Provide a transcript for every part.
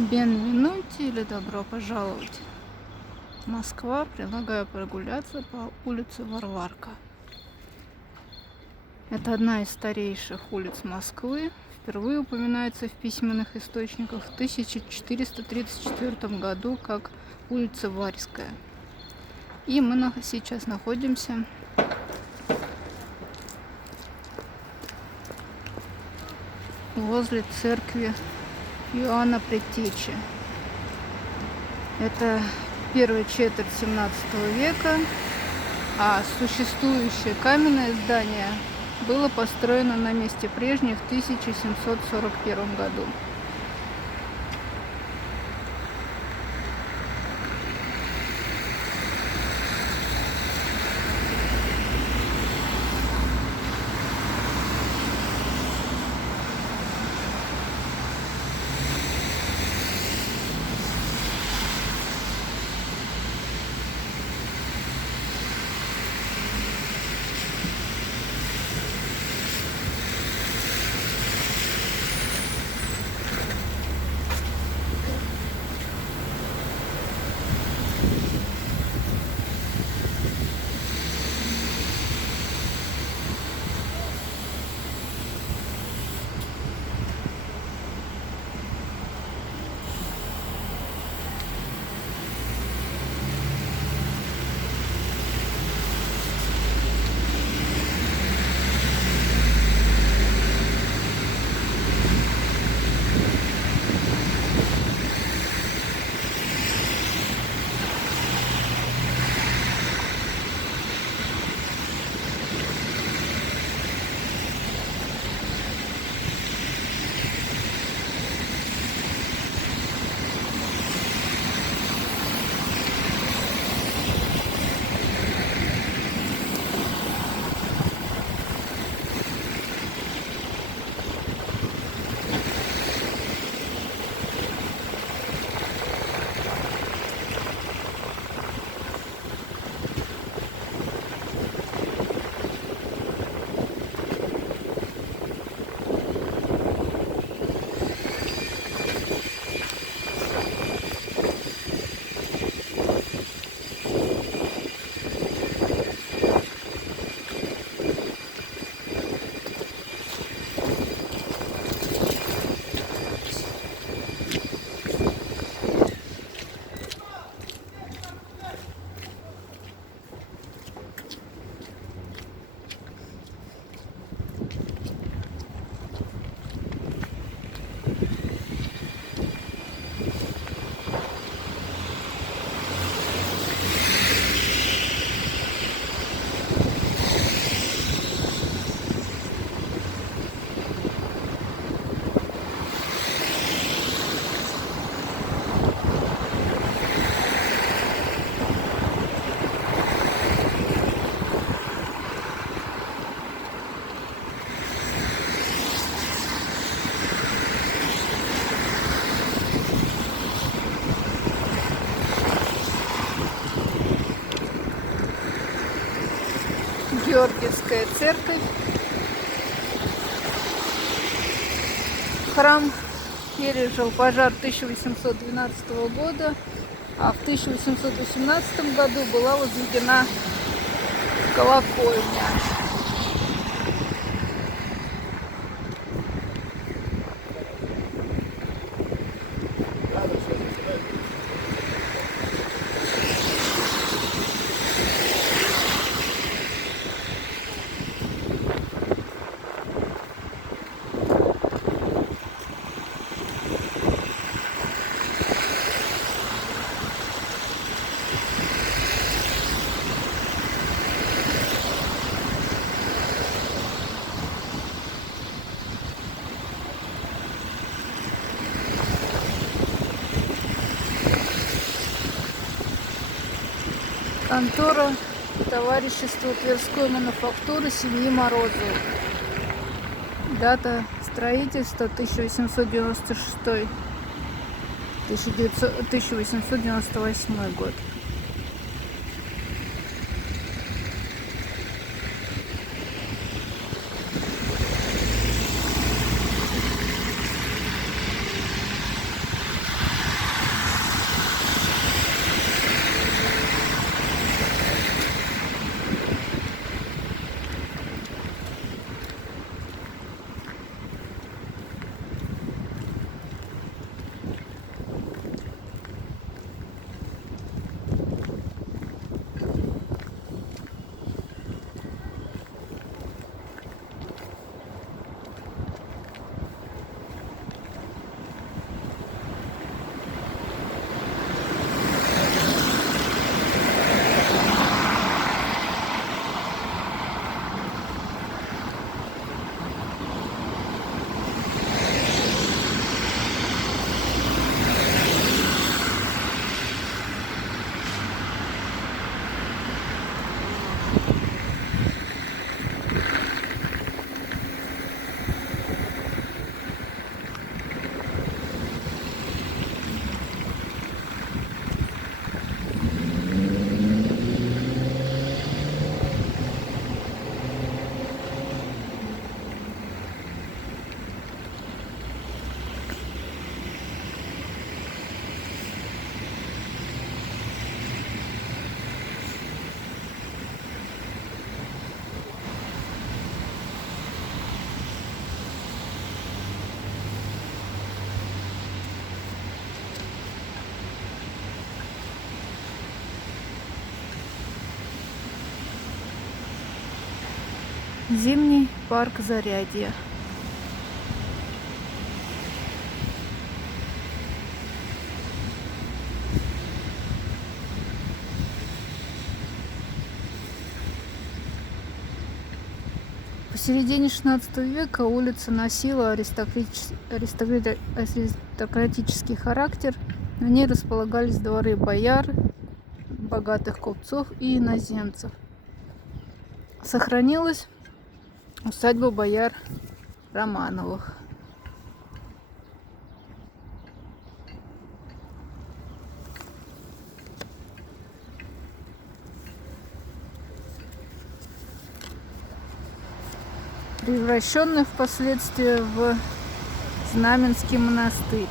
Бенвенути или добро пожаловать. Москва. Предлагаю прогуляться по улице Варварка. Это одна из старейших улиц Москвы. Впервые упоминается в письменных источниках в 1434 году как улица Варская. И мы сейчас находимся возле церкви Иоанна Предтечи. Это первая четверть 17 века, а существующее каменное здание было построено на месте прежней в 1741 году. Георгиевская церковь. Храм пережил пожар 1812 года, а в 1818 году была возведена колокольня. Контора товарищества Тверской мануфактуры семьи Морозовых. Дата строительства 1898 год. Зимний парк Зарядье. В середине 16 века улица носила аристократический характер. На ней располагались дворы бояр, богатых купцов и иноземцев. Сохранилась усадьба бояр Романовых. Превращенный впоследствии в Знаменский монастырь.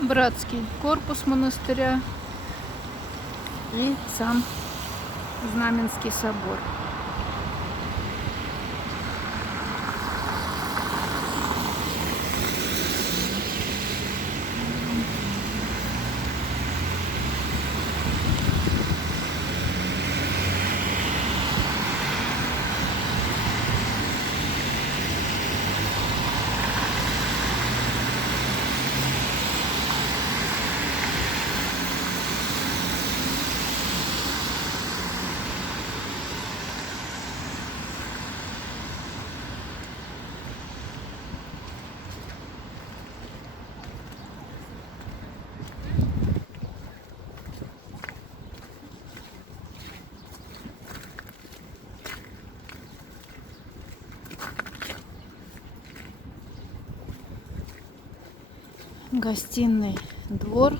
Братский корпус монастыря и сам Знаменский собор. Гостиный двор.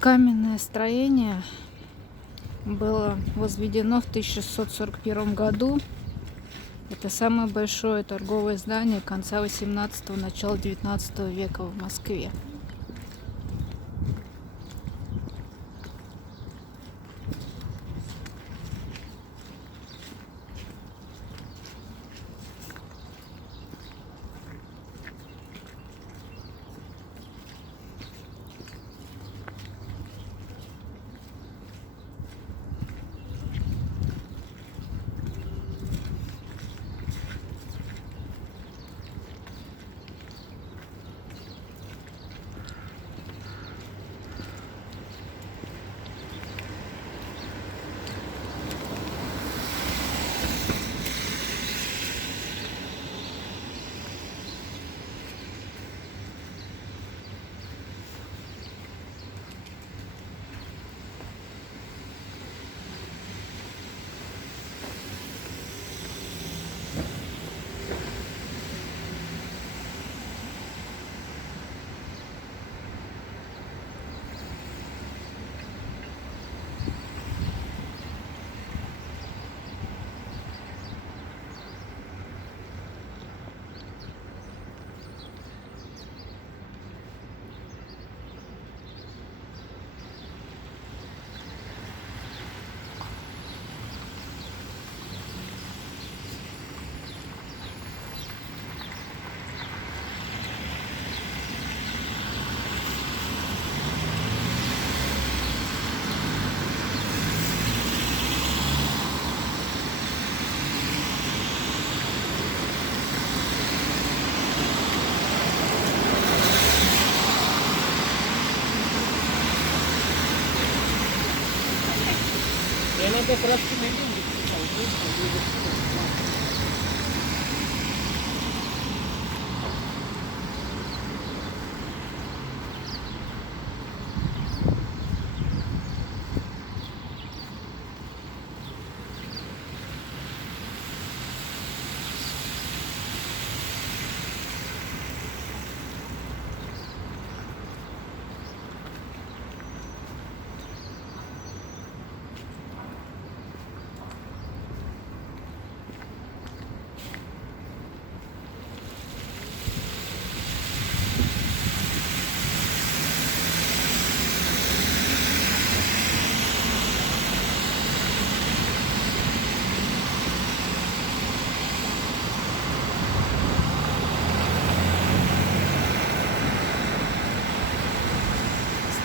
Каменное строение было возведено в 1641 году. Это самое большое торговое здание конца 18-го, начала 19 века в Москве.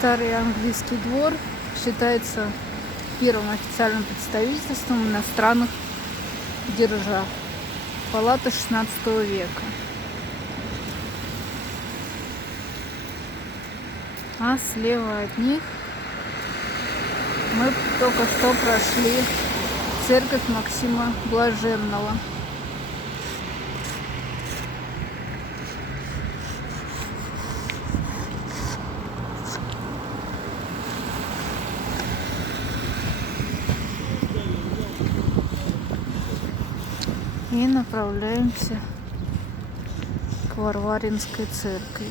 Старый английский двор считается первым официальным представительством иностранных держав. Палата XVI века. А слева от них мы только что прошли церковь Максима Блаженного. И направляемся к Варваринской церкви.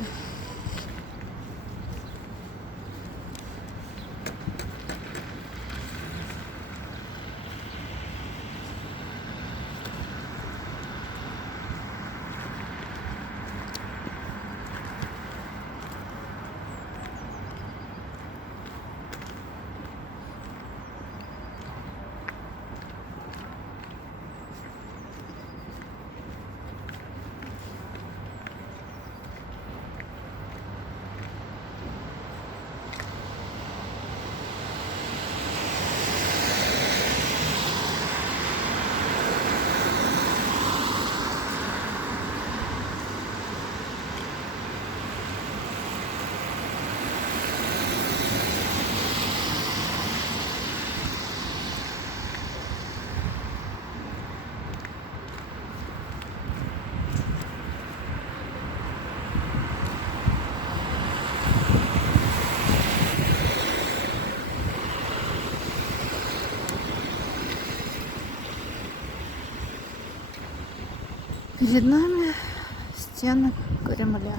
Перед нами стены Кремля.